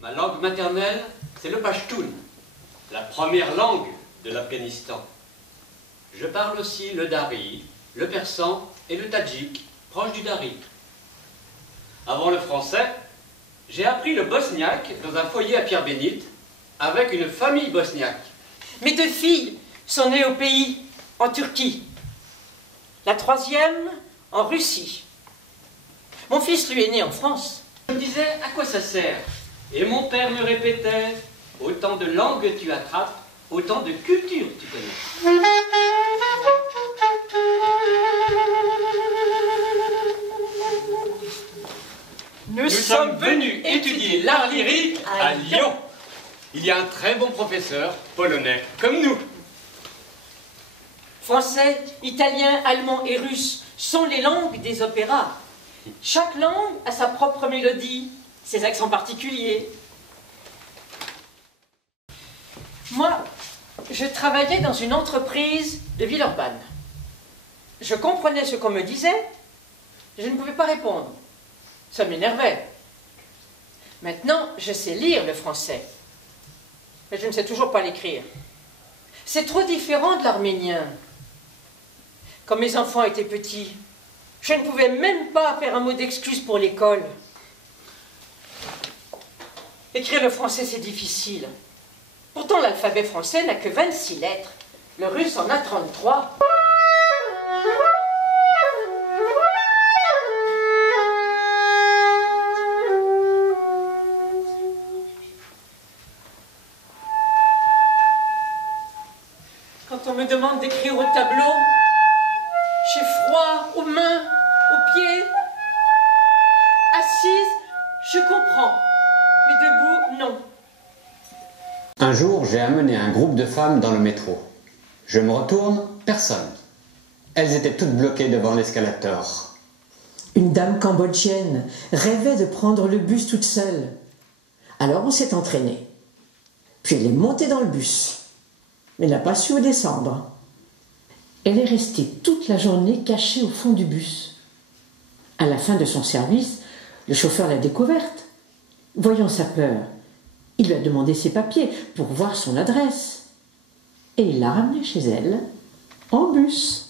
Ma langue maternelle, c'est le Pashtun, la première langue de l'Afghanistan. Je parle aussi le dari, le persan et le tadjik, proche du dari. Avant le français, j'ai appris le bosniaque dans un foyer à Pierre-Bénite avec une famille bosniaque. Mes deux filles sont nées au pays, en Turquie. La troisième, en Russie. Mon fils, lui, est né en France. Je me disais, à quoi ça sert? Et mon père me répétait, autant de langues tu attrapes, autant de cultures tu connais. Nous sommes venus étudier l'art lyrique à Lyon. Il y a un très bon professeur polonais, comme nous. Français, italien, allemand et russe sont les langues des opéras. Chaque langue a sa propre mélodie, ses accents particuliers. Moi, je travaillais dans une entreprise de Villeurbanne. Je comprenais ce qu'on me disait, je ne pouvais pas répondre. Ça m'énervait. Maintenant, je sais lire le français, mais je ne sais toujours pas l'écrire. C'est trop différent de l'arménien. Quand mes enfants étaient petits, je ne pouvais même pas faire un mot d'excuse pour l'école. Écrire le français, c'est difficile. Pourtant, l'alphabet français n'a que 26 lettres. Le russe en a 33. Quand on me demande d'écrire au tableau, j'ai froid aux mains, aux pieds. Assise, je comprends, mais debout, non. Un jour, j'ai amené un groupe de femmes dans le métro. Je me retourne, personne. Elles étaient toutes bloquées devant l'escalator. Une dame cambodgienne rêvait de prendre le bus toute seule. Alors on s'est entraîné. Puis elle est montée dans le bus, mais n'a pas su où descendre. Elle est restée toute la journée cachée au fond du bus. À la fin de son service, le chauffeur l'a découverte. Voyant sa peur, il lui a demandé ses papiers pour voir son adresse. Et il l'a ramenée chez elle, en bus.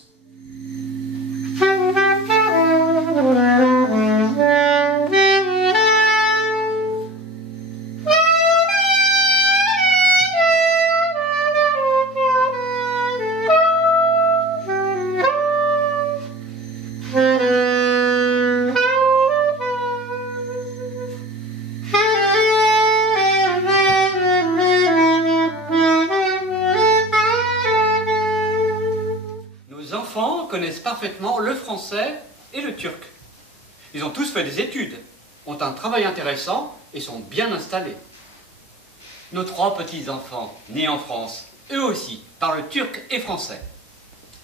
Connaissent parfaitement le français et le turc. Ils ont tous fait des études, ont un travail intéressant et sont bien installés. Nos 3 petits-enfants, nés en France, eux aussi, parlent turc et français.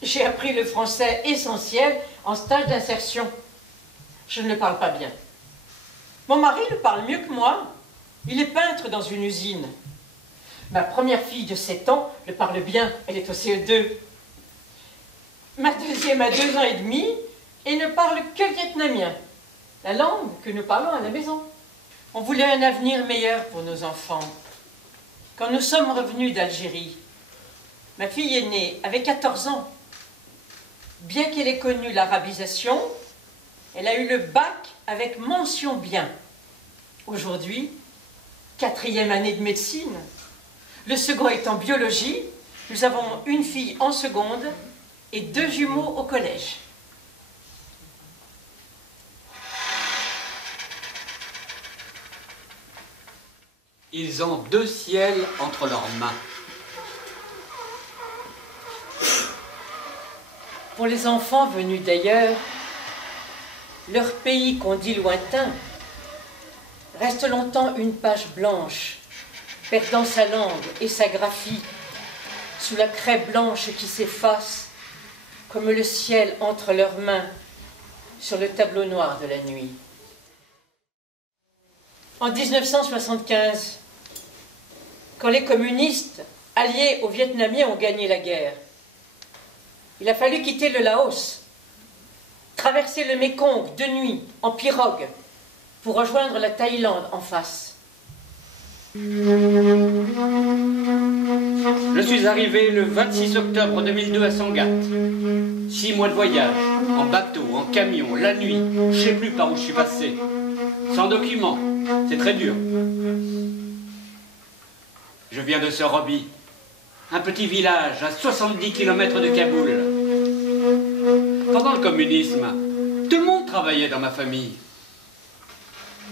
J'ai appris le français essentiel en stage d'insertion. Je ne le parle pas bien. Mon mari le parle mieux que moi. Il est peintre dans une usine. Ma première fille de 7 ans le parle bien, elle est au CE2. Ma deuxième a 2 ans et demi et ne parle que vietnamien, la langue que nous parlons à la maison. On voulait un avenir meilleur pour nos enfants. Quand nous sommes revenus d'Algérie, ma fille aînée avait 14 ans. Bien qu'elle ait connu l'arabisation, elle a eu le bac avec mention bien. Aujourd'hui, 4e année de médecine. Le second est en biologie. Nous avons une fille en seconde et 2 jumeaux au collège. Ils ont 2 ciels entre leurs mains. Pour les enfants venus d'ailleurs, leur pays qu'on dit lointain reste longtemps une page blanche, perdant sa langue et sa graphie sous la craie blanche qui s'efface comme le ciel entre leurs mains sur le tableau noir de la nuit. En 1975, quand les communistes alliés aux Vietnamiens, ont gagné la guerre. Il a fallu quitter le Laos, traverser le Mékong de nuit en pirogue pour rejoindre la Thaïlande en face. Je suis arrivé le 26 octobre 2002 à Sangatte. 6 mois de voyage, en bateau, en camion, la nuit, je ne sais plus par où je suis passé. Sans documents, c'est très dur. Je viens de Sorobi, un petit village à 70 km de Kaboul. Pendant le communisme, tout le monde travaillait dans ma famille.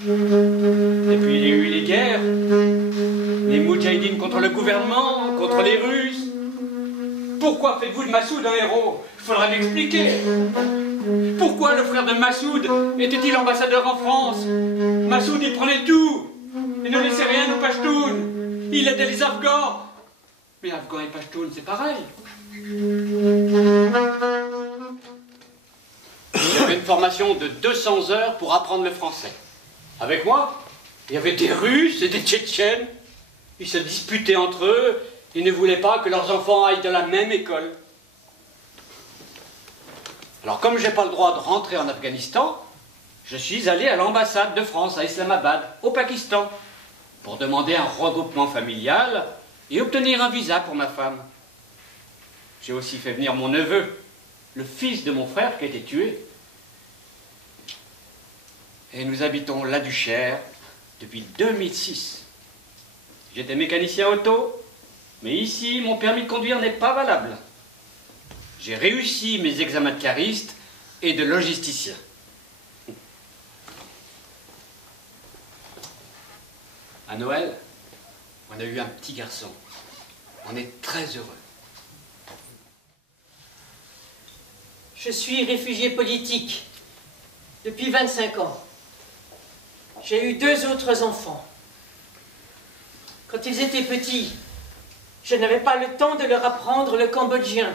Et puis il y a eu les guerres, les moudjahidines contre le gouvernement, contre les Russes. Pourquoi faites-vous de Massoud un héros? Il faudra m'expliquer. Pourquoi le frère de Massoud était-il ambassadeur en France? Massoud, il prenait tout. Il ne laissait rien aux Pashtuns. Il aidait les Afghans. Mais Afghans et Pashtuns, c'est pareil. J'avais une formation de 200 heures pour apprendre le français. Avec moi, il y avait des Russes et des Tchétchènes. Ils se disputaient entre eux. Ils ne voulaient pas que leurs enfants aillent dans la même école. Alors, comme je n'ai pas le droit de rentrer en Afghanistan, je suis allé à l'ambassade de France à Islamabad, au Pakistan, pour demander un regroupement familial et obtenir un visa pour ma femme. J'ai aussi fait venir mon neveu, le fils de mon frère qui a été tué. Et nous habitons La Duchère depuis 2006. J'étais mécanicien auto, mais ici, mon permis de conduire n'est pas valable. J'ai réussi mes examens de cariste et de logisticien. À Noël, on a eu un petit garçon. On est très heureux. Je suis réfugié politique depuis 25 ans. J'ai eu 2 autres enfants. Quand ils étaient petits, je n'avais pas le temps de leur apprendre le cambodgien.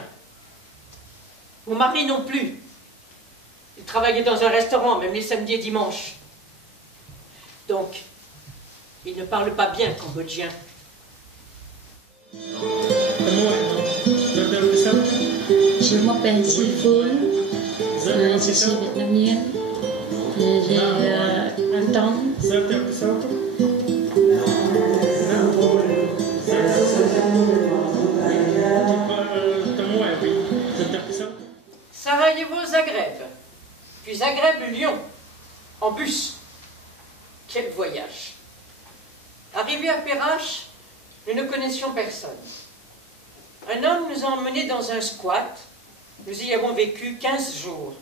Mon mari non plus. Il travaillait dans un restaurant, même les samedis et dimanches. Donc, il ne parle pas bien cambodgien. Je m'appelle Sifoun, je suis vietnamienne, j'ai 20 ans. Sarajevo, Zagreb, puis Zagreb, Lyon, en bus. Quel voyage! Arrivés à Perrache, nous ne connaissions personne. Un homme nous a emmenés dans un squat. Nous y avons vécu 15 jours.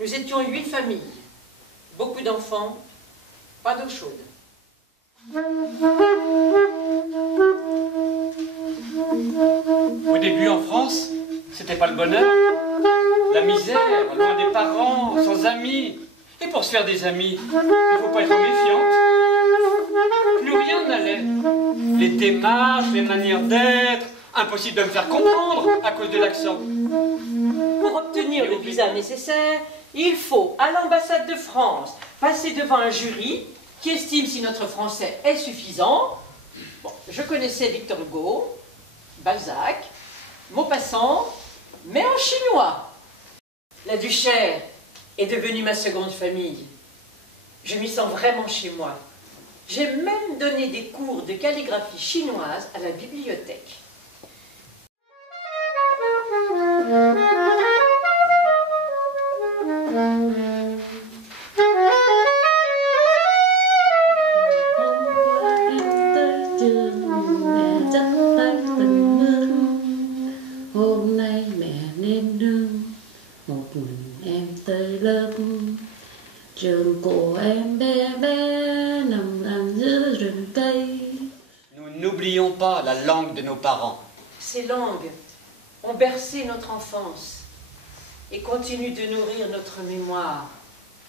Nous étions 8 familles, beaucoup d'enfants, pas d'eau chaude. Au début en France, c'était pas le bonheur. La misère, loin des parents, sans amis. Et pour se faire des amis, il faut pas être méfiante. Plus rien n'allait. Les démarches, les manières d'être, impossible de me faire comprendre à cause de l'accent. Pour obtenir le visa nécessaire, il faut, à l'ambassade de France, passer devant un jury qui estime si notre français est suffisant. Bon, je connaissais Victor Hugo, Balzac, Maupassant, mais en chinois. La Duchère est devenue ma seconde famille. Je m'y sens vraiment chez moi. J'ai même donné des cours de calligraphie chinoise à la bibliothèque. Hôm nay mẹ lên nương, một em tới lớp. Trường của em bé bé nằm giữa rừng cây. Nous n'oublions pas la langue de nos parents. Ces langues ont bercé notre enfance et continuent de nourrir notre mémoire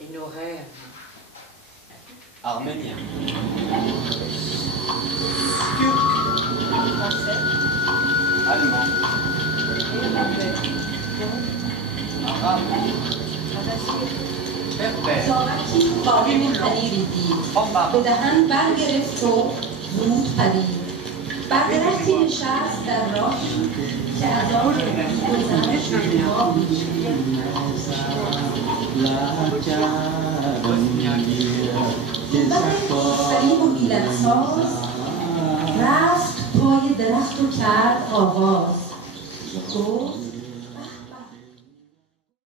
et nos rêves. Arménien. Turc, français, Allemand. irlandais, Arabe. Berbère. Sonraki Bobby Ali Ridi. Bambara. Bedahan Bargerefto Mu Ali. بعد درختی نشست در راه که از آن گذشت نگاه سلیم و حیلت ساز رفت پای درخت و کرد آواز گفت